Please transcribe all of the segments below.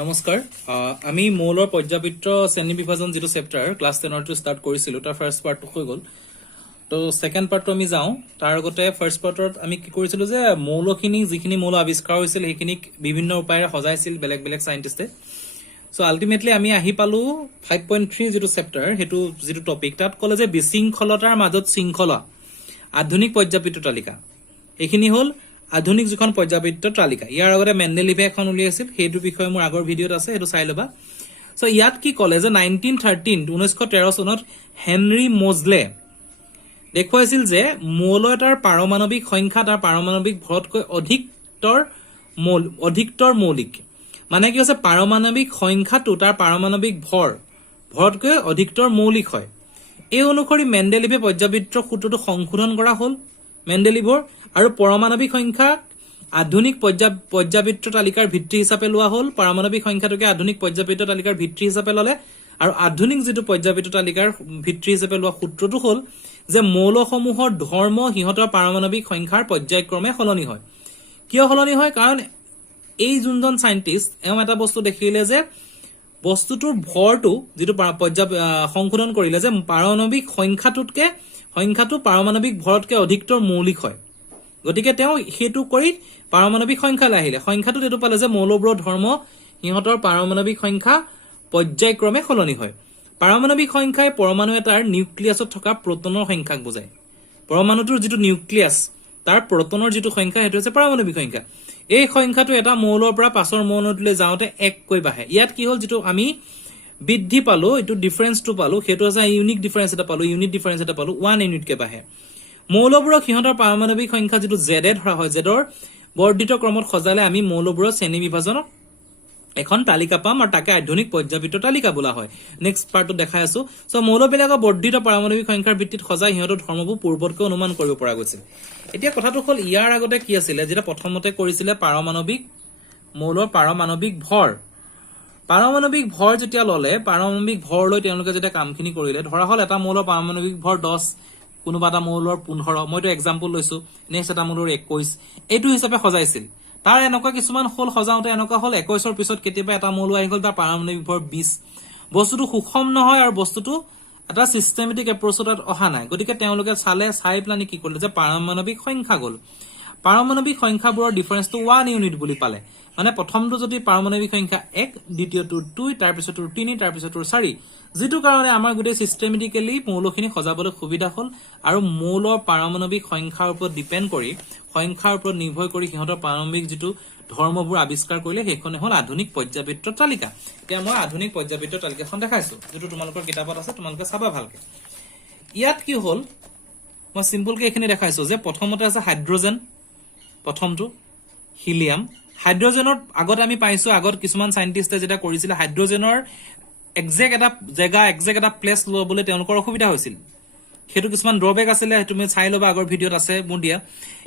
নমস্কাৰ আমি মৌলৰ পৰ্যাবৃত্ত শ্ৰেণী বিভাজন যেটো চেপ্টাৰ ক্লাছ 10 টো ষ্টাৰ্ট কৰিছিলো তাৰ ফাৰ্স্ট পাৰ্টটো হৈ গল তো সেকেন্ড পাৰ্টটো আমি যাও তাৰ আগতে ফাৰ্স্ট পাৰ্টত আমি কি কৰিছিলো যে মৌলখিনি যিখিনি মৌল আৱিষ্কাৰ হৈছিল সেইখিনি বিভিন্ন উপায়েৰে সজাইছিল বেলেগ বেলেগ সাইন্টিষ্টে সো আলটিমেটলি আমি আহি পালো 5.3 যেটো চেপ্টাৰ হেতু যেটো টপিক তাত কলে যে বিশৃংখলতাৰ মাজত শৃংখলা আধুনিক পৰ্যাবৃত্ত তালিকা এইখিনি হল আধুনিক যখন পৰ্যাবৃত্ত তালিকা ইয়াৰ আগতে মেন্ডেলিভে এখন উলিয়াইছিল হেতু বিষয় মোৰ আগৰ ভিডিওত আছে হেতু চাই লবা সো ইয়াত কি কলে যে 1913 চনত হেনৰি মোজলে দেখুৱাইছিল যে মৌল এটাৰ পাৰমাণৱিক সংখ্যা তাৰ পাৰমাণৱিক ভৰতকৈ অধিকতৰ মৌলিক মানে কি হৈছে পাৰমাণৱিক সংখ্যাটো তাৰ পাৰমাণৱিক ভৰতকৈ অধিকতৰ মৌলিক হয় এই অনুসৰি মেন্ডেলিভে পৰ্যাবৃত্ত সূত্ৰটো সংশোধন কৰা হ'ল মেন্ডেলিভৰ আৰু পৰমাণৱিক সংখ্যা আধুনিক পৰ্যাবৃত্ত তালিকাৰ ভিত্তি হিচাপে লোৱা হ'ল পাৰমাণৱিক সংখ্যাটোকে আধুনিক পৰ্যাবৃত্ত তালিকাৰ ভিত্তি হিচাপে ললে আৰু আধুনিক যেটো পৰ্যাবৃত্ত তালিকাৰ ভিত্তি হিচাপে লোৱা সূত্ৰটো হ'ল যে মৌলসমূহৰ ধৰ্ম হিহতৰ পাৰমাণৱিক সংখ্যাৰ পৰ্যায়ক্ৰমে সলনি হয় কিয় সলনি হয় কাৰণ এই যোনজন সাইন্টিষ্ট এটা বস্তু দেখিলে যে বস্তুটোৰ ভৰটো যেটো সংশোধন কৰিলে যে পাৰমাণৱিক সংখ্যাটো পাৰমাণৱিক ভৰতকৈ অধিকতৰ মৌলিক হয় গতিকে তেওঁ হেতু কৰি পাৰমাণৱিক সংখ্যালৈ আহিলে সংখ্যাটো এটো পালে যে মৌলবোৰৰ ধৰ্ম হিহতৰ পাৰমাণৱিক সংখ্যা পৰ্যায়ক্ৰমে সলনি হয় পাৰমাণৱিক সংখ্যাই পৰমাণু এটাৰ নিউক্লিয়াছত থকা প্ৰটনৰ সংখ্যাক বুজায় পৰমাণুটোৰ যেটো নিউক্লিয়াছ তাৰ প্ৰটনৰ যেটো সংখ্যা হেতু হৈছে পাৰমাণৱিক সংখ্যা এই সংখ্যাটো এটা মৌলৰ পৰা পাছৰ মৌলটোলৈ যাওঁতে এক কৈ বাঢ়ে ইয়াত কি হ'ল যেটো আমি বৃদ্ধি পালো এটো ডিফাৰেন্সটো পালো হেতু আছে ইউনিক ডিফাৰেন্স এটা পালো 1 ইউনিট কে বাঢ়ে মৌলবোৰক সিহঁতৰ পাৰমাণৱিক সংখ্যা যেটো জেড ধৰা হয় জেডৰ বৰ্ধিত ক্ৰমত সজালে আমি মৌলবোৰৰ শ্ৰেণী বিভাজন এখন তালিকা পাম আৰু তাকে আধুনিক পৰ্যাবৃত্ত তালিকা বোলা হয় নেক্সট পাৰ্টটো দেখাই আছো সো মৌলবিলাকৰ বৰ্ধিত পাৰমাণৱিক সংখ্যাৰ ভিত্তিত সজাই সিহঁতৰ ধৰ্মবোৰ পূৰ্বতকৈ অনুমান কৰিব পৰা গৈছিল এতিয়া কথাটো হ'ল ইয়াৰ আগতে কি আছিল যেটা প্ৰথমতে কৰিছিলে মৌলৰ পাৰমাণৱিক ভৰ যেতিয়া ললে পাৰমাণৱিক ভৰ লৈ তেওঁলোকে যেটা কামখিনি কৰিলে ধৰা হল এটা মৌলৰ পাৰমাণৱিক ভৰ 10 কোনোবা এটা মৌলৰ 15 মইতো এক্সাম্পল লৈছো নেক্সট এটা মৌলৰ 21 এইটো হিচাপে সজাইছিল তাৰ এনেকুৱা কিছুমান হল সজাওতে এনেকুৱা হল 21 ৰ পিছত কেতিয়াবা এটা মৌল আহি গল তাৰ পাৰমাণৱিক ভৰ 20 বস্তুটো সুষম নহয় আৰু বস্তুটো এটা সিস্টেমেটিক এপ্ৰোচত অহা নাই গতিকে তেওঁলোকে চাই প্লানি কি কৰিলে যে পাৰমাণৱিক সংখ্যা গল পাৰমাণৱিক সংখ্যাবোৰৰ ডিফাৰেন্সটো 1 ইউনিট বুলি পালে মানে প্ৰথমটো যদি পাৰমাণৱিক সংখ্যা 1 দ্বিতীয়টো 2 তাৰ পিছতো 3 তাৰ পিছতো 4 যেটো কাৰণে আমাৰ গুটে সিস্টেমেটিক্যালি মৌলখিনি সজাবলৈ সুবিধা হ'ল আৰু মৌলৰ পাৰমাণৱিক সংখ্যাৰ ওপৰত ডিপেন্ড কৰি সংখ্যাৰ ওপৰত নিৰ্ভৰ কৰি সিহঁতৰ পাৰমাণৱিক যেটো ধৰ্মবোৰ আৱিষ্কাৰ কৰিলে হেখনে হ'ল আধুনিক পৰ্যাবৃত্ত তালিকা এতিয়া মই আধুনিক পৰ্যাবৃত্ত তালিকাখন দেখাইছো যেটো তোমালোকৰ কিতাপত আছে তোমালোকে চাবা ভালকে ইয়াত কি হ'ল মই সিম্পলকে এখিনি দেখাইছো যে প্ৰথমতে আছে হাইড্ৰোজেন প্ৰথমটো হিলিয়াম হাইড্ৰোজেনৰ আগত আমি পাইছো আগত কিছুমান সাইন্টিষ্টে যেটা কৰিছিল হাইড্ৰোজেনৰ এক্সাক্ট এটা জায়গা এক্সাক্ট এটা প্লেস লবলৈ তেওঁলোকৰ অসুবিধা হৈছিল হেতু কিছুমান ড্ৰবেক আছিল তুমি চাই লবা আগৰ ভিডিওত আছে মোৰ দিয়া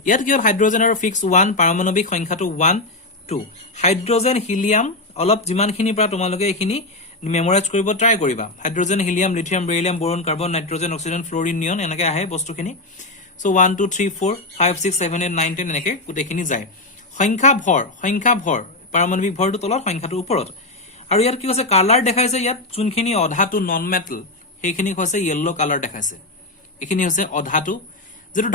ইয়াত কি হ'ল হাইড্ৰোজেনৰ ফিক্স 1 পাৰমাণৱিক সংখ্যাটো 1 2 হাইড্ৰোজেন হিলিয়াম অলপ যিমানখিনি পৰা তোমালোকে এখিনি মেমৰাইজ কৰিব ট্ৰাই কৰিবা hydrogen helium lithium beryllium boron carbon nitrogen oxygen fluorine neon এনেকে আহে বস্তুখিনি সো 1 2 3 4 5 6 7 8 9 10 এনেকে গুটেখিনি যায় সংখ্যা ভৰ পাৰমাণৱিক ভৰটো তলত সংখ্যাটো ওপৰত আৰু ইয়াত কি হৈছে কালাৰ দেখাইছে ইয়াত যোনখিনি অধাটো নন মেটাল সেইখিনি হৈছে ইয়েলো কালাৰ দেখাইছে এখিনি হৈছে অধাটো যেটো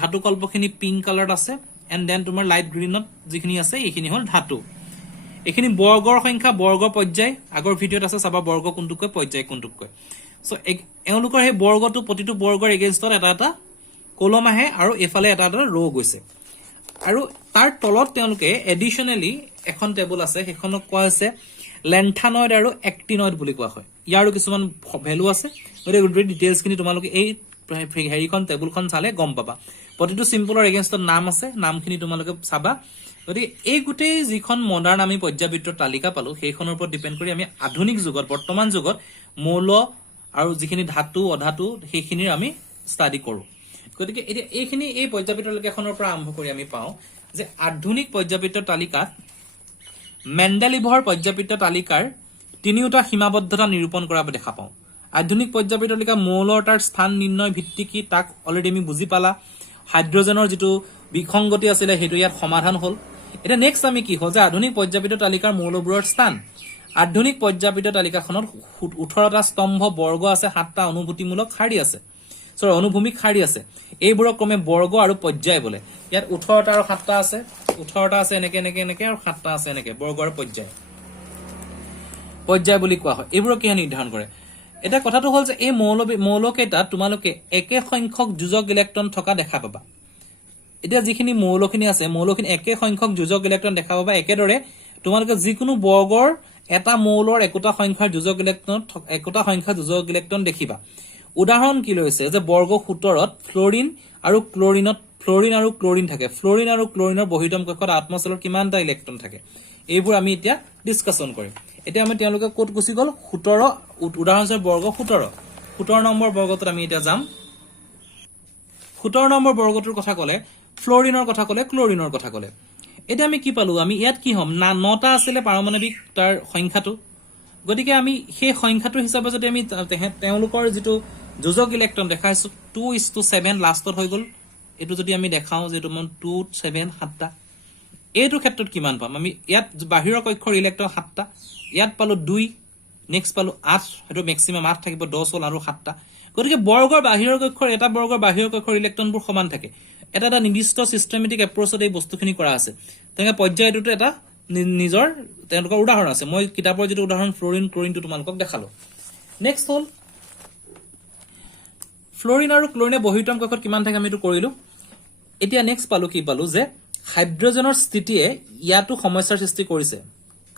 ধাতু কল্পখিনি পিংক কালাৰত আছে এন্ড দেন তোমাৰ লাইট গ্ৰীনত যিখিনি আছে এইখিনি হল ধাতু এখিনি বৰ্গৰ সংখ্যা বৰ্গ পৰ্যায় আগৰ ভিডিওত আছে চাবা বৰ্গ কোনটোকৈ পৰ্যায় কোনটোকৈ সো এওঁলোকৰ সেই বৰ্গটো প্ৰতিটো বৰ্গৰ এগেইনষ্টত এটা কলম আহে আৰু এফালে এটা ৰ গৈছে আৰু তাৰ তলত তেওঁলোকে এডিশনালি এখন টেবুল আছে সেইখনক কোৱা আছে লেন্থানয়েড আৰু এক্টিনয়েড বুলি কোৱা হয় ইয়াৰো কিছুমান ভ্যালু আছে গতিকে ডিটেইলছ খিনি তোমালোকে এই হেৰিখন টেবুলখন চালে গম পাবা প্ৰতিটো সিম্পলৰ এগেইনষ্টত নাম আছে নামখিনি তোমালোকে চাবা গতিকে এই গুটেই যিখন মডাৰ্ণ আমি পৰ্যাবৃত্ত তালিকা পালো সেইখনৰ ওপৰত ডিপেন্ড কৰি আমি আধুনিক যুগত বৰ্তমান যুগত মৌল আৰু যিখিনি ধাতু অধাতু সেইখিনিৰ আমি ষ্টাডি কৰো গতিকে এইখিনি এই পৰ্যাবৃত্ত তালিকাখনৰ পৰা আৰম্ভ কৰি আমি পাওঁ যে আধুনিক পৰ্যাবৃত্ত তালিকাত মেন্ডেলিভৰ পৰ্যাবৃত্ত তালিকাৰ তিনিটা সীমাবদ্ধতা নিৰূপণ কৰা দেখা পাওঁ আধুনিক পৰ্যাবৃত্ত তালিকা মৌলৰ তাৰ স্থান নিৰ্ণয় ভিত্তি কি তাক অলৰেডি আমি বুজি পালা হাইড্ৰোজেনৰ যেটো বিসংগতি আছিল হেতু ইয়াত সমাধান হ'ল এটা নেক্সট আমি কি হ'ল যে আধুনিক পৰ্যায়পিত তালিকাৰ মৌলবোৰৰ স্থান আধুনিক পৰ্যায়পিত তালিকাখনত 18টা স্তম্ভ বৰ্গ আছে 7টা অনুভূতিমূলক শাৰী আছে অনুভূমিক শাৰী আছে এইবোৰক ক্ৰমে বৰ্গ আৰু পৰ্যায় বোলে ইয়াত 18টা আৰু 7টা আছে 18টা আছে এনেকে এনেকে এনেকে আৰু 7টা আছে এনেকে বৰ্গ আৰু পৰ্যায় বুলি কোৱা হয় এইবোৰক কি নিৰ্ধাৰণ কৰে এটা কথাটো হ'ল যে এই মৌলকেইটাত তোমালোকে একে সংখ্যক যোজক ইলেক্ট্ৰন থকা দেখা পাবা এতিয়া যিখিনি মৌলখিনি আছে মৌলখিনি একে সংখ্যক যোজক ইলেক্ট্ৰন দেখা পাবা একেদৰে তোমালোকে যিকোনো বৰ্গৰ এটা মৌলৰ একোটা সংখ্যাৰ যোজক ইলেক্ট্ৰন দেখিবা উদাহৰণ কি লৈছে যে বৰ্গ 17ত ফ্লোৰিন আৰু ক্লোৰিন থাকে ফ্লোৰিন আৰু ক্লোৰিনৰ বহিতম কক্ষত আত্মচলৰ কিমানটা ইলেক্ট্ৰন থাকে এইবোৰ আমি এতিয়া ডিসকাশন কৰিম এতিয়া আমি তেওঁলোকে কোড গুছি গল 17 উদাহৰণস্বৰূপে বৰ্গ 17 নম্বৰ বৰ্গটোত আমি এতিয়া যাম 17 নম্বৰ বৰ্গটোৰ কথা ক'লে ফ্লোৰিনৰ কথা ক'লে ক্লোৰিনৰ কথা ক'লে এটা আমি কি পালো আমি ইয়াত কি হম না 9টা আছিল পাৰমাণবিক তাৰ সংখ্যাটো গতিকে আমি সেই সংখ্যাটোৰ হিচাপে যদি আমি তেওঁলোকৰ যেটো যোজক ইলেক্ট্ৰন দেখাইছো 2:7 লাষ্টত হৈ গল এটো যদি আমি দেখাও যে তোমাৰ 2 7 7টা এইটো ক্ষেত্ৰত কিমান পাম আমি ইয়াত বাহিৰৰ কক্ষৰ ইলেক্ট্ৰন 7টা ইয়াত পালো 2 নেক্সট পালো 8 হেটো ম্যাক্সিমাম 8 থাকিব 10 হ'ল আৰু 7টা গতিকে বৰ্গৰ বাহিৰৰ কক্ষৰ এটা বৰ্গৰ বাহিৰৰ কক্ষৰ ইলেক্ট্ৰনবোৰ সমান থাকে এটা নিৰ্দিষ্ট সিস্টেমেটিক এপ্ৰোচত এই বস্তুখিনি কৰা আছে তেনেকৈ পৰ্যায়টোত এটা নিজৰ তেওঁলোকৰ উদাহৰণ আছে মই কিতাপৰ যেটো উদাহৰণ ফ্লোৰিন ক্লোৰিনটো তোমালোকক দেখালো নেক্সট হ'ল ফ্লোৰিন আৰু ক্লোৰিনে বহিতম কক্ষত কিমান থাকে আমি এটো কৰিলো এতিয়া নেক্সট পালো কি পালো যে হাইড্ৰোজেনৰ স্থিতিয়ে ইয়াটো সমস্যাৰ সৃষ্টি কৰিছে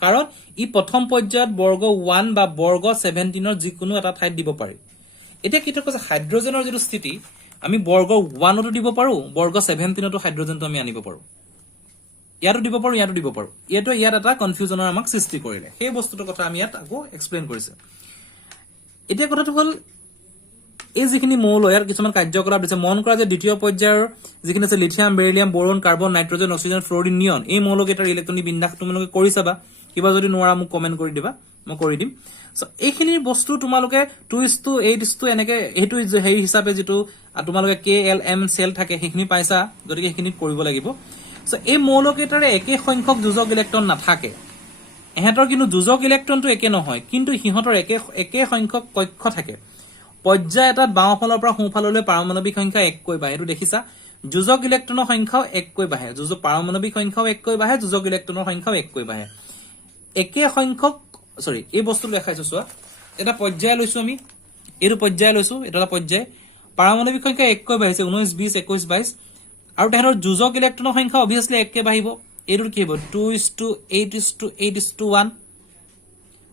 কাৰণ ই প্ৰথম পৰ্যায়ত বৰ্গ 1 বা বৰ্গ 17ৰ যিকোনো এটা ঠাইত দিব পাৰি এতিয়া কি কৈছে হাইড্ৰোজেনৰ যেটো স্থিতি আমি বৰ্গ 1টো দিব পাৰো বৰ্গ 17টো হাইড্ৰোজেনটো আমি আনিব পাৰো ইয়াতো দিব পাৰো ইয়াতো ইয়াত এটা কনফিউজনৰ আমাক সৃষ্টি কৰিলে সেই বস্তুটোৰ কথা আমি ইয়াত আকৌ এক্সপ্লেইন কৰিছে এতিয়া কথাটো হ'ল এই যিখিনি মৌল ইয়াৰ কিছুমান কাৰ্যকলাপ দিছে মন কৰা যে দ্বিতীয় পৰ্যায়ৰ যিখিনি আছে lithium beryllium boron carbon nitrogen oxygen fluorine neon এই মৌলকেইটাৰ ইলেক্ট্ৰনিক বিন্যাস তোমালোকে কৰি চাবা কিবা যদি নোৱাৰা মোক কমেন্ট কৰি দিবা মই কৰি দিম সো এইখিনি বস্তু তোমালোকে 2:8 এনেকে হেতু হেই হিচাপে যেটো তোমালোকে KLM সেল থাকে সেইখিনি পাইছা গতিকে সেইখিনি কৰিব লাগিব সো এই মৌলকেইটাৰে একে সংখ্যক যোজক ইলেক্ট্ৰন নাথাকে এহেতৰ কিন্তু যোজক ইলেক্ট্ৰনটো একে নহয় কিন্তু হিহঁতৰ একে সংখ্যক কক্ষ থাকে পৰ্যায় এটাত বাওঁফালৰ পৰা সোঁফাললৈ পাৰমাণবিক সংখ্যা 1 কৈ বাহে এটো দেখিছা যোজক ইলেক্ট্ৰনৰ সংখ্যাও 1 কৈ বাহে যোজক পাৰমাণবিক সংখ্যাও 1 কৈ বাহে যোজক ইলেক্ট্ৰনৰ সংখ্যাও 1 কৈ বাহে একে সংখ্যক এই বস্তু দেখাইছো চোৱা এটা পৰ্যায় লৈছো আমি এটো পৰ্যায় লৈছো এটা পৰ্যায় পাৰমাণবিক সংখ্যা 1 কৈ বাহিছে 19 20 21 22 আৰু তেহেতৰ যোজক ইলেক্ট্ৰনৰ সংখ্যা অবিয়াসলি 1 কৈ বাহিব এটোৰ কি হ'ব 2:8:1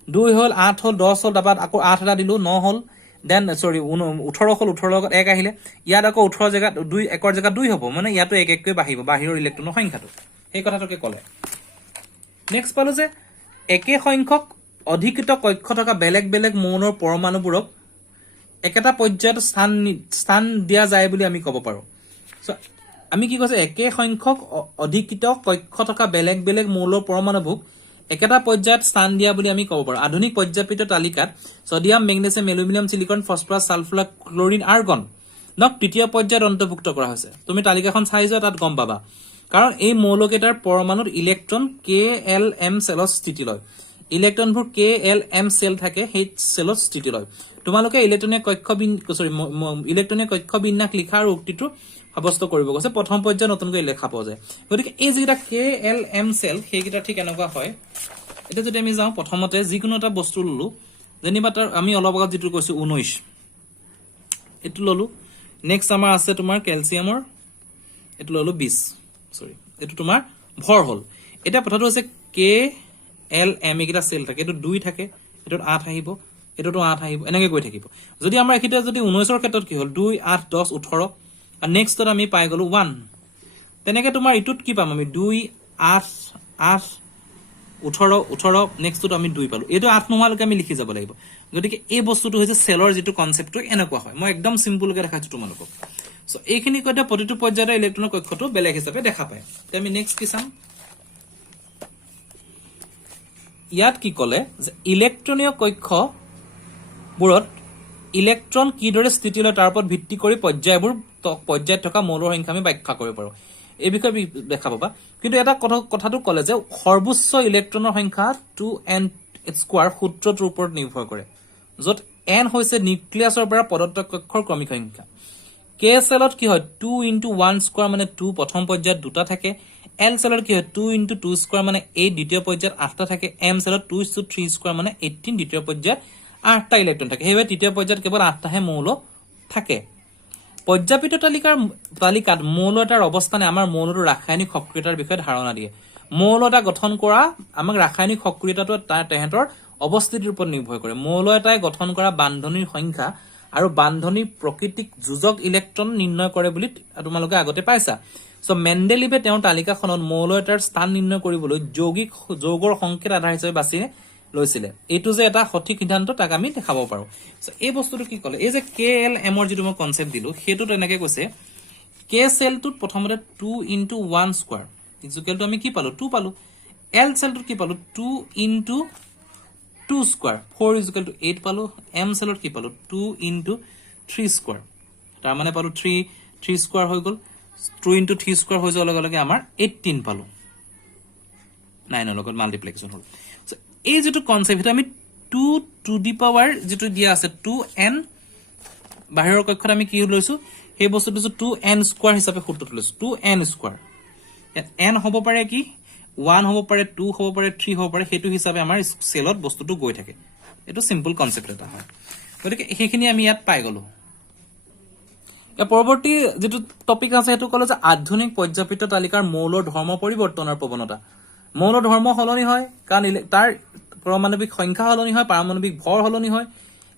2 হল 8 হল 10 হল তাপাত আকৌ 8 এটা দিলো 9 হল দেন 18 হল 18 লগত 1 আহিলে ইয়াত আকৌ 18 জায়গা 2 1ৰ জায়গা 2 হ'ব মানে ইয়াতো 1 1 কৈ বাহিব বাহিৰৰ ইলেক্ট্ৰনৰ সংখ্যাটো এই কথাটোকে ক'লে নেক্সট পালো যে একে সংখ্যক অধিকৃত কক্ষ থকা বেলেগ বেলেগ মৌলৰ পৰমাণুবোৰক একেটা পৰ্যায়ত স্থান দিয়া যায় বুলি আমি ক'ব পাৰো সো আমি কি কৈছে একে সংখ্যক অধিকৃত কক্ষ থকা বেলেগ বেলেগ মৌলৰ পৰমাণুবোৰ একেটা পৰ্যায়ত স্থান দিয়া বুলি আমি ক'ব পাৰো আধুনিক পৰ্যায়পিত তালিকাত sodium magnesium aluminium silicon phosphorus sulphur chlorine argon নক তৃতীয় পৰ্যায়ত অন্তৰ্ভুক্ত কৰা হৈছে তুমি তালিকাখন চাই যোৱা তাত গম পাবা কাৰণ এই মৌলকেইটাৰ পৰমাণুত ইলেক্ট্ৰন KLM সেলত স্থিতি লয় ইলেক্ট্ৰনবোৰ KLM সেল থাকে সেই সেলত স্থিতি লয় তোমালোকে ইলেক্ট্ৰনিক কক্ষ বিন্যাস লিখা আৰু উক্তিটো সাব্যস্ত কৰিব গৈছে প্ৰথম পৰ্যায়ত নতুনকৈ লেখা পোৱা যায় গতিকে এই যেটা KLM সেল সেইকেইটা ঠিক এনেকুৱা হয় এটা যদি আমি যাওঁ প্ৰথমতে যিকোনো এটা বস্তু ললো যেনিবা তাৰ আমি অলপ আগত যেটো কৈছো 19 এটো ললো নেক্সট আমাৰ আছে তোমাৰ ক্যালসিয়ামৰ এটো ললো 20 এটো তোমাৰ ভৰ হল এটা কথাটো আছে KLM একিটা সেল থাকে এটো 2 থাকে এটোত 8 আহিব এটোটো 8 আহিব এনেকৈ গৈ থাকিব যদি আমাৰ একিটা যদি 19 ৰ ক্ষেত্ৰত কি হল 2 8 10 18 আৰু নেক্সটত আমি পাই গলো 1 তেনেকৈ তোমাৰ ইটুত কি পাম আমি 2 8 8 18 নেক্সটত আমি 2 পালো এটো 8 নোহালকে আমি লিখি যাব লাগিব গতিকে এই বস্তুটো হৈছে সেলৰ যেটো কনসেপ্টটো এনেকুৱা হয় মই একদম সিম্পল কে দেখাইছো তোমালোকক সো এইখিনি কয়টা প্ৰতিটো পৰ্যায়ৰ ইলেক্ট্ৰনৰ কক্ষটো বেলেগ হিচাপে দেখা পায় আমি নেক্সট কি চাম ইয়াত কি ক'লে যে ইলেক্ট্ৰনীয় কক্ষ বোৰত ইলেক্ট্ৰন কিদৰে স্থিতি লয় তাৰ ওপৰত ভিত্তি কৰি পৰ্যায়ত থকা মৌলৰ সংখ্যা আমি ব্যাখ্যা কৰিব পাৰো এই বিষয়ে দেখা পাবা কিন্তু এটা কথাটো ক'লে যে সৰ্বোচ্চ ইলেক্ট্ৰনৰ সংখ্যা 2n স্কোৱাৰ সূত্ৰটোৰ ওপৰত নিৰ্ভৰ কৰে য'ত n হৈছে নিউক্লিয়াছৰ পৰা পদাৰ্থ কক্ষৰ ক্ৰমিক সংখ্যা কে চেলত কি হয় 2 * 1 স্কোৱাৰ মানে 2 প্ৰথম পৰ্যায়ত দুটা থাকে এল চেলত কি হয় 2 * 2 স্কোৱাৰ মানে 8 দ্বিতীয় পৰ্যায়ত 8টা থাকে এম চেলত 2 * 3 স্কোৱাৰ মানে 18 দ্বিতীয় পৰ্যায়ত 8টা ইলেক্ট্ৰন থাকে সেইবাবে তৃতীয় পৰ্যায়ত কেৱল 8টাহে মৌল থাকে পৰ্যাপিত তালিকাত মৌল এটাৰ অৱস্থানে আমাৰ মৌলটোৰ ৰাসায়নিক সক্ৰিয়তাৰ বিষয়ে ধাৰণা দিয়ে মৌল এটা গঠন কৰা আমাক ৰাসায়নিক সক্ৰিয়তাটো তেহেঁতৰ অৱস্থিতিৰ ওপৰত নিৰ্ভৰ কৰে মৌল এটাই গঠন কৰা বান্ধনীৰ সংখ্যা আৰু বান্ধনীৰ প্ৰকৃতিক যোজক ইলেক্ট্ৰন নিৰ্ণয় কৰে বুলি তোমালোকে আগতে পাইছা সো মেণ্ডেলিভে তেওঁৰ তালিকাখনত মৌল এটাৰ স্থান নিৰ্ণয় কৰিবলৈ যৌগৰ সংকেত আধাৰ হিচাপে বাছি লৈছিলে এইটো যে এটা সঠিক সিদ্ধান্ত তাক আমি দেখাব পাৰো এই বস্তুটো কি ক'লে এই যে কে এল এমৰ যিটো মই কনসেপ্ট দিলো সেইটো তেনেকে কৈছে কে সেলটোত প্ৰথমতে 2 * 1 স্কয়াৰ ইকুৱেলটো আমি কি পালো 2 পালো এল সেলটোত কি পালো 2 * 2 স্কয়াৰ 4 = 8 পালো এম সেলত কি পালো 2 * 3 স্কয়াৰ তাৰ মানে পালো 3 স্কয়াৰ হৈ গল 2 * 3 স্কয়াৰ হৈ যোৱাৰ লগে লগে আমাৰ 18 পালো 9 ৰ লগত মাল্টিপ্লিকেশন হল এই যেটো কনসেপ্ট এটা আমি 2 টু দি পাৱাৰ যেটো দিয়া আছে 2n বাহিৰৰ কক্ষত আমি কি লৈছো সেই বস্তুটো 2n স্কয়াৰ হিচাপে সূত্ৰটো লৈছো 2n স্কয়াৰ n হ'ব পাৰে কি 1 হ'ব পাৰে 2 হ'ব পাৰে 3 হ'ব পাৰে হেতু হিচাপে আমাৰ সেলত বস্তুটো গৈ থাকে এটো সিম্পল কনসেপ্ট এটা হয় গতিকে সেইখিনি আমি ইয়াত পাই গলো পৰৱৰ্তী যেটো টপিক আছে হেতু কলে যে আধুনিক পৰ্যাপিত তালিকাৰ মৌলৰ ধৰ্ম পৰিৱৰ্তনৰ প্ৰৱণতা মৌলৰ ধৰ্ম হলনি হয় কাৰণ তাৰ পাৰমাণৱিক সংখ্যা হলনি হয় পাৰমাণৱিক ভৰ হলনি হয়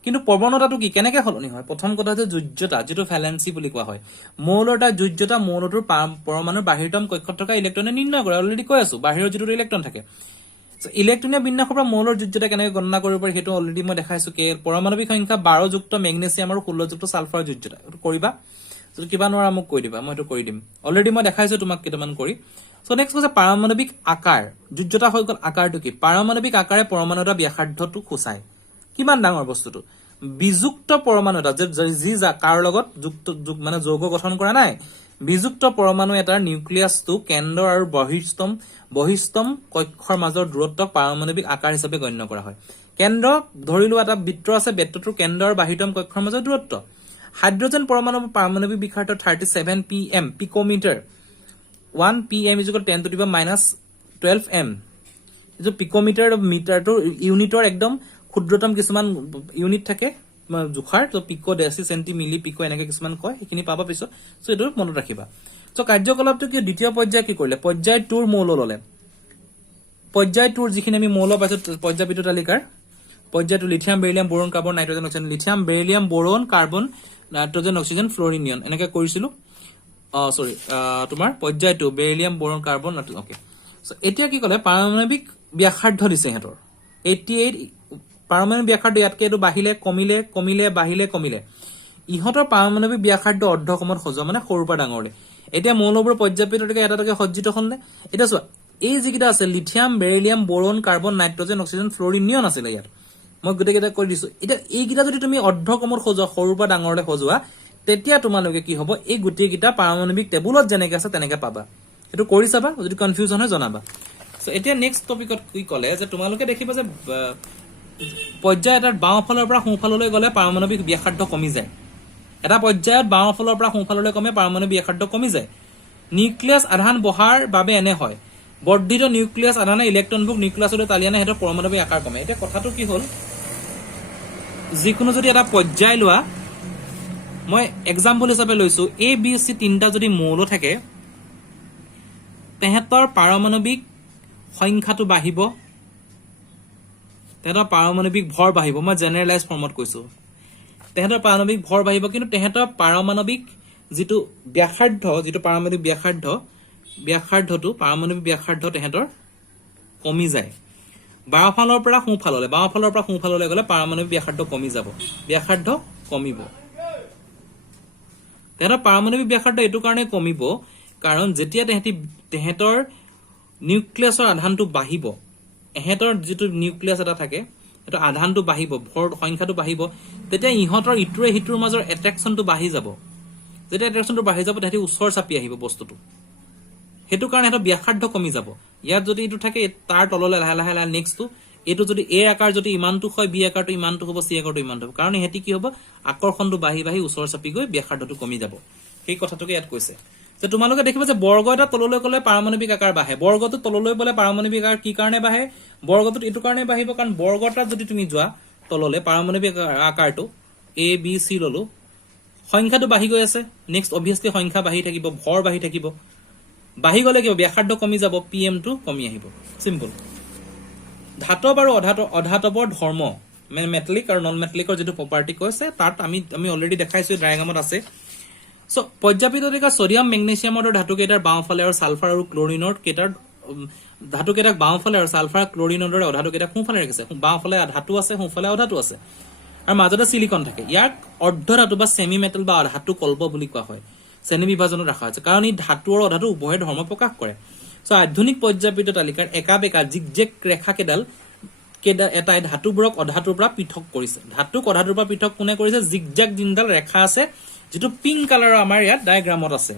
কিন্তু প্ৰৱণতাটো কি কেনেকে হলনি হয় প্ৰথম কথা যে যোজ্যতা যেটো ভ্যালেন্সি বুলি কোৱা হয় মৌলৰটা যোজ্যতা মৌলটোৰ পৰমাণুৰ বাহিৰতম কক্ষত থকা ইলেক্ট্ৰনে নিৰ্ণয় কৰে অলৰেডি কৈ আছো বাহিৰৰ যেটো ইলেক্ট্ৰন থাকে ইলেক্ট্ৰনীয় বিন্যাসৰ পৰা মৌলৰ যোজ্যতা কেনেকৈ গণনা কৰিব পাৰি হেতু অলৰেডি মই দেখাইছো কে পৰমাণৱিক সংখ্যা 12 যুক্ত মেগনেছিয়াম আৰু 16 যুক্ত সালফাৰৰ যোজ্যতা কৰিবা যদি কিবা নোৱাৰা মোক কৈ দিবা মই এটো কৰি দিম অলৰেডি মই দেখাইছো তোমাক কেটামান কৰি সো নেক্সট কৈছে পাৰমাণৱিক আকাৰ যোজ্যতা হৈ গল আকাৰটো কি পাৰমাণৱিক আকাৰে পৰমাণুৰ ব্যাসাৰ্ধটো খুচায় কিমান ডাঙৰ বস্তুটো বিযুক্ত পৰমাণু এটা যি কাৰ লগত যুক্ত মানে যৌগ গঠন কৰা নাই বিযুক্ত পৰমাণু এটাৰ নিউক্লিয়াছটো কেন্দ্ৰ আৰু বহিস্তম কক্ষৰ মাজৰ দূৰত্বক পাৰমাণৱিক আকাৰ হিচাপে গণ্য কৰা হয় কেন্দ্ৰ ধৰিলো এটা বৃত্ত আছে বৃত্তটোৰ কেন্দ্ৰ আৰু বাহিৰতম কক্ষৰ মাজৰ দূৰত্ব হাইড্ৰোজেন পৰমাণুৰ পাৰমাণৱিক ব্যাসাৰ্ধ 37 pm পিকোমিটাৰ 1 pm = 10 to the minus 12 m जो পিকোমিটাৰ মিটাৰটো ইউনিটৰ একদম ক্ষুদ্ৰতম কিছুমান ইউনিট থাকে জুখাৰ তো পিকো ডেসি সেন্টি মিলি পিকো এনেকে কিছুমান কয় এখিনি পাবা পিছত সো এটো মনত ৰাখিবা সো কাৰ্যকলাপটো কি দ্বিতীয় পৰ্যায় কি কৰিলে পৰ্যায় 2 ৰ মৌল ললে পৰ্যায় 2 ৰ যিখিনি আমি মৌল পাইছো পৰ্যায়পিত তালিকাৰ পৰ্যায় 2 lithium beryllium boron carbon nitrogen oxygen lithium beryllium boron carbon nitrogen oxygen fluorine neon এনেকে কৰিছিলো সৰি তোমাৰ পৰ্যায় 2 beryllium boron carbon okay so এতিয়া কি ক'লে পাৰমাণৱিক ব্যাসাৰ্ধ দিছে হেতৰ 88 পাৰমাণৱিক ব্যাসাৰ্ধ ইয়াতকে এটো বাহিলে কমিলে ইহতৰ পাৰমাণৱিক ব্যাসাৰ্ধ অৰ্ধকমত সজোৱা মানে সৰুৰ পৰা ডাঙৰলে এতিয়া মৌলবোৰ পৰ্যায়পিতকে এটাকে সজ্জিত হলনে এটা চোৱা এই যিকিটা আছে lithium beryllium boron carbon nitrogen oxygen fluorine neon আছে ইয়াত মই গুটেকেটা কৈ দিছো এটা এইকিটা যদি তুমি অৰ্ধকমত সজোৱা সৰুৰ পৰা ডাঙৰলে সজোৱা তেতিয়া তোমালোকে কি হ'ব এই গুটেকিটা পাৰমাণৱিক টেবুলত যেনেকে আছে তেনেকে পাবা এটো কৰি চাবা যদি কনফিউজন হয় জনাবা সো এতিয়া নেক্সট টপিকত কি ক'লে যে তোমালোকে দেখিবা যে পৰ্যায় এটাৰ বাওঁফালৰ পৰা সোঁফাললৈ গলে পাৰমাণৱিক ব্যাসাৰ্ধ কমি যায় এটা পৰ্যায়ত বাওঁফালৰ পৰা সোঁফাললৈ কমে পাৰমাণৱিক ব্যাসাৰ্ধ কমি যায় নিউক্লিয়াছ আধান বহাৰ বাবে এনে হয় বৰ্ধিত নিউক্লিয়াছ আধানে ইলেক্ট্ৰনবোৰ নিউক্লিয়াছলৈ টালি আনে হেতৰ পৰমাণৱিক আকাৰ কমে এটা কথাটো কি হ'ল যিকোনো যদি এটা পৰ্যায় লোৱা মই এক্সাম্পল হিচাপে লৈছো এ বি সি তিনটা যদি মৌল থাকে তেহেতৰ পাৰমাণৱিক সংখ্যাটো বাঢ়িব তেহেতৰ পাৰমাণৱিক ভৰ বাঢ়িব মই জেনেৰেলাইজ ফৰ্মত কৈছো তেহেতৰ পাৰমাণৱিক ভৰ বাঢ়িব কিন্তু তেহেতৰ পাৰমাণৱিক যেটো ব্যাসাৰ্ধ যেটো পাৰমাণৱিক ব্যাসাৰ্ধটো পাৰমাণৱিক ব্যাসাৰ্ধ তেহেতৰ কমি যায় বাওঁফালৰ পৰা সোঁফাললৈ গলে পাৰমাণৱিক ব্যাসাৰ্ধ কমি যাব ব্যাসাৰ্ধ কমিব তেহেতৰ পাৰমাণৱিক ব্যাসাৰ্ধ এটো কাৰণে কমিব কাৰণ যেতিয়া তেহেতৰ নিউক্লিয়াছৰ আধানটো বাঢ়িব এহেতৰ যেটো নিউক্লিয়াছ এটা থাকে এটো আধানটো বাঢ়িব ভৰ সংখ্যাটো বাঢ়িব তেতিয়া ইহতৰ ইটোৰে হিটোৰ মাজৰ এট্ৰাকচনটো বাঢ়ি যাব যেতিয়া এট্ৰাকচনটো বাঢ়ি যাব তেহেতি ওচৰ চাপি আহিব বস্তুটো সেইটো কাৰণে এটা ব্যাসাৰ্ধ কমি যাব ইয়াত যদি এইটো থাকে তাৰ তললৈ লাহে লাহে লাহে নেক্সটটো এইটো যদি এ আকাৰ যদি ইমানটো হয় বি আকাৰটো ইমানটো হ'ব চি আকাৰটো ইমানটো হ'ব কাৰণ হেতি কি হ'ব আকৰ্ষণটো বাঢ়ি বাঢ়ি ওচৰ চাপি গৈ ব্যাসাৰ্ধটো কমি যাব সেই কথাটোকে ইয়াত কৈছে যে তোমালোকে দেখিবা যে বৰ্গ এটা তললৈ গ'লে পাৰমাণৱিক আকাৰ বাঢ়ে বৰ্গটো তললৈ গ'লে পাৰমাণৱিক আকাৰ কি কাৰণে বাঢ়ে বৰ্গটোত এইটো কাৰণে বাঢ়িব কাৰণ বৰ্গটাত যদি তুমি যোৱা তললৈ পাৰমাণৱিক আকাৰটো এ বি চি ললো সংখ্যাটো বাঢ়ি গৈ আছে নেক্সট অবভিয়াছলি সংখ্যা বাঢ়ি থাকিব ভৰ বাঢ়ি থাকিব বাঢ়ি গ'লে কি ব্যাসাৰ্ধ কমি যাব পিএম টো কমি আহিব সিম্পল ধাতব আৰু অধাতবৰ ধৰ্ম মানে মেটালিক আৰু নন মেটালিকৰ যেটো প্ৰপাৰ্টি কৈছে তাত আমি অলৰেডি দেখাইছো ডায়াগ্ৰামত আছে সো পৰ্যাপিত তালিকা সোডিয়াম মেগনেছিয়ামৰ ধাতু কেইটাৰ বাওঁফালে আৰু সালফাৰ আৰু ক্লোৰিনৰ কেইটাৰ ধাতু কেইটাক বাওঁফালে আৰু সালফাৰ ক্লোৰিনৰ দৰে অধাতু কেইটা সোঁফালে ৰাখিছে বাওঁফালে ধাতু আছে সোঁফালে অধাতু আছে আৰু মাজতে সিলিকন থাকে ইয়াক অৰ্ধ ধাতু বা সেমি মেটাল বা ধাতু কল্প বুলি কোৱা হয় শ্ৰেণী বিভাজনত ৰাখা হৈছে কাৰণ এই ধাতু আৰু অধাতু উভয় ধৰ্ম প্ৰকাশ কৰে সো আধুনিক পৰ্যাপিত তালিকাৰ একা বেকা জিগজেগ ৰেখা কেডাল এটাই ধাতুবোৰক অধাতুৰ পৰা পৃথক কৰিছে ধাতুক অধাতুৰ পৰা পৃথক কোনে কৰিছে জিগজেগ জিনডাল ৰেখা আছে যেটো পিংক কালাৰৰ আমাৰ ইয়াত ডায়াগ্ৰামত আছে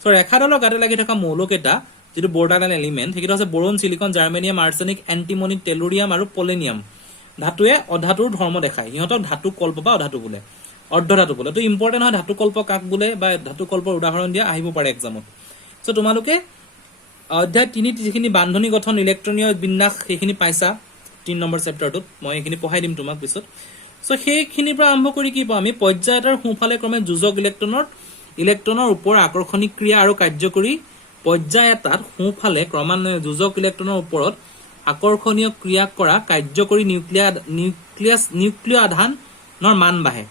সো ৰেখাডালৰ গাতে লাগি থকা মৌলক এটা যেটো বৰ্ডাৰলাইন এলিমেন্ট হেকিটো আছে boron silicon germanium arsenic antimony tellurium আৰু পলেনিয়াম ধাতুৱে অধাতুৰ ধৰ্ম দেখায় ইহঁতক ধাতু কল্প বা অধাতু বোলে অৰ্ধ ধাতু বোলে তো ইম্পৰ্টেন্ট হয় ধাতু কল্প কাক বোলে বা ধাতু কল্পৰ উদাহৰণ দিয়া আহিব পাৰে এক্সামত সো তোমালোকে অধ্যায় 3 যিখিনি বান্ধনী গঠন ইলেক্ট্ৰনীয় বিন্যাস সেইখিনি পাইছা 3 নম্বৰ চেপ্টাৰটোত মই এইখিনি পঢ়াই দিম তোমাক পিছত সো সেইখিনিৰ পৰা আৰম্ভ কৰি কি পাম আমি পৰ্যায় এটাৰ সোঁফালে ক্ৰমে যোজক ইলেক্ট্ৰনৰ ওপৰত আকৰ্ষণিক ক্ৰিয়া আৰু কাৰ্যকৰী পৰ্যায় এটাত সোঁফালে ক্ৰমান্বয়ে যোজক ইলেক্ট্ৰনৰ ওপৰত আকৰ্ষণীয় ক্ৰিয়া কৰা কাৰ্যকৰী নিউক্লিয় আধানৰ মান বাঢ়ে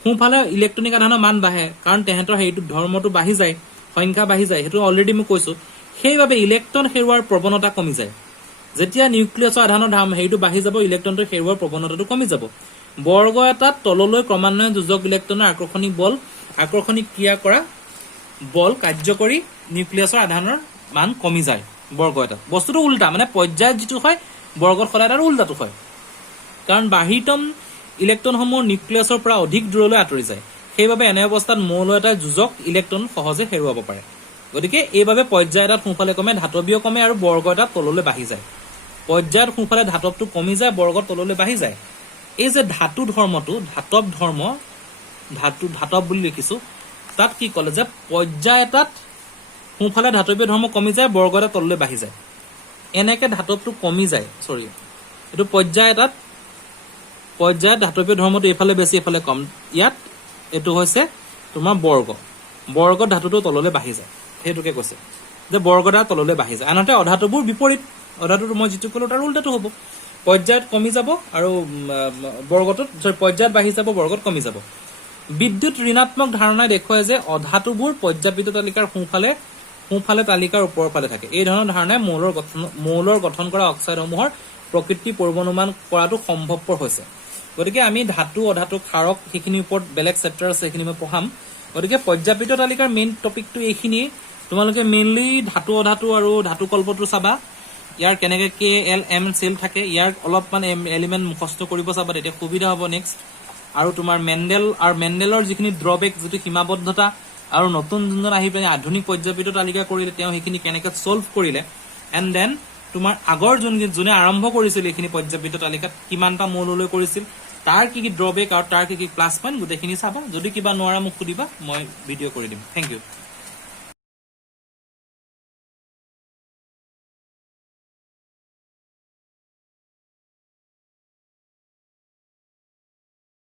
সোঁফালে ইলেক্ট্ৰনিক আধানৰ মান বাঢ়ে কাৰণ তেহেতৰ সেইটো ধৰ্মটো বাঢ়ি যায় সংখ্যা বাঢ়ি যায় সেইটো অলৰেডি মই কৈছো সেইবাবে ইলেক্ট্ৰন হেৰুৱাৰ প্ৰৱণতা কমি যায় যেতিয়া নিউক্লিয়াছৰ আধানৰ হেৰিটো বাঢ়ি যাব ইলেক্ট্ৰনটো হেৰুৱাৰ প্ৰৱণতাটো কমি যাব বৰ্গ এটাত তললৈ ক্ৰমান্বয়ে যোজক ইলেক্ট্ৰনৰ আকৰ্ষণিক ক্ৰিয়া কৰা বল কাৰ্যকৰী নিউক্লিয়াছৰ আধানৰ মান কমি যায় বৰ্গ এটা বস্তুটো উল্টা মানে পৰ্যায়ত যেটো হয় বৰ্গত সদায় আৰু উল্টাটো হয় কাৰণ বাহিৰতম ইলেক্ট্ৰনসমূহ নিউক্লিয়াছৰ পৰা অধিক দূৰলৈ আঁতৰি যায় সেইবাবে এনে অৱস্থাত মৌল এটা যোজক ইলেক্ট্ৰন সহজে হেৰুৱাব পাৰে গতিকে এইভাবে পৰ্যায় এটাত সোঁফালে কমে ধাতৱীয় কমে আৰু বৰ্গ এটা তললৈ বাঢ়ি যায় পৰ্যায়ত সোঁফালে ধাতৱটো কমি যায় বৰ্গত তললৈ বাঢ়ি যায় এই যে ধাতু ধৰ্মটো ধাতৱ ধৰ্ম ধাতৱ বুলি লিখিছো তাত কি কলে যে পৰ্যায় এটাত সোঁফালে ধাতৱীয় ধৰ্ম কমি যায় বৰ্গ এটা তললৈ বাঢ়ি যায় এনেকে ধাতৱটো কমি যায় এইটো পৰ্যায়ত ধাতৱীয় ধৰ্মটো এফালে বেছি এফালে কম ইয়াত এটো হৈছে তোমাৰ বৰ্গ ধাতুটো তললৈ বাঢ়ি যায় সেইটোকে কৈছে যে বৰ্গটা তললৈ বাঢ়ি যায় আনহাতে অধাতুবোৰ বিপৰীত অধাতুটো মই যেটো কলো তাৰ উল্টাটো হ'ব পৰ্যায়ত কমি যাব আৰু পৰ্যায়ত বাঢ়ি যাব বৰ্গত কমি যাব বিদ্যুৎ ঋণাত্মক ধাৰণাই দেখুৱায় যে অধাতুবোৰ পৰ্যাপিত তালিকাৰ সোঁফালে তালিকাৰ ওপৰৰ ফালে থাকে এই ধৰণৰ ধাৰণাই মৌলৰ গঠন কৰা অক্সাইডসমূহৰ প্ৰকৃতি পূৰ্বানুমান কৰাটো সম্ভৱপৰ হৈছে গতিকে আমি ধাতু অধাতু ক্ষাৰক সেইখিনিৰ ওপৰত বেলেগ চেপ্টাৰ আছে সেইখিনি মই পঢ়াম গতিকে পৰ্যাপিত তালিকাৰ মেইন টপিকটো এইখিনি তোমালোকে মেইনলি ধাতু অধাতু আৰু ধাতু কল্পটো চাবা ইয়াৰ কেনেকে কে এল এম সেল থাকে ইয়াৰ অলপমান এলিমেন্ট মুখস্থ কৰিব চাবা তেতিয়া সুবিধা হ'ব নেক্সট আৰু তোমাৰ মেণ্ডেলৰ যিখিনি ড্ৰবেক যেটো সীমাবদ্ধতা আৰু নতুন যোনজন আহি পেলাই আধুনিক পৰ্যাপিত তালিকা কৰিলে তেওঁ সেইখিনি কেনেকে সলভ কৰিলে এণ্ড দেন তোমাৰ আগৰ যোনে আৰম্ভ কৰিছিল এইখিনি পৰ্যাপিত তালিকাত কিমানটা মৌললৈ কৰিছিল তাৰ কি ড্ৰবেক আৰু তাৰ কি প্লাছ পইণ্ট গোটেইখিনি চাবা যদি কিবা নোৱাৰা মোক সুধিবা মই ভিডিঅ' কৰি দিম থেংক ইউ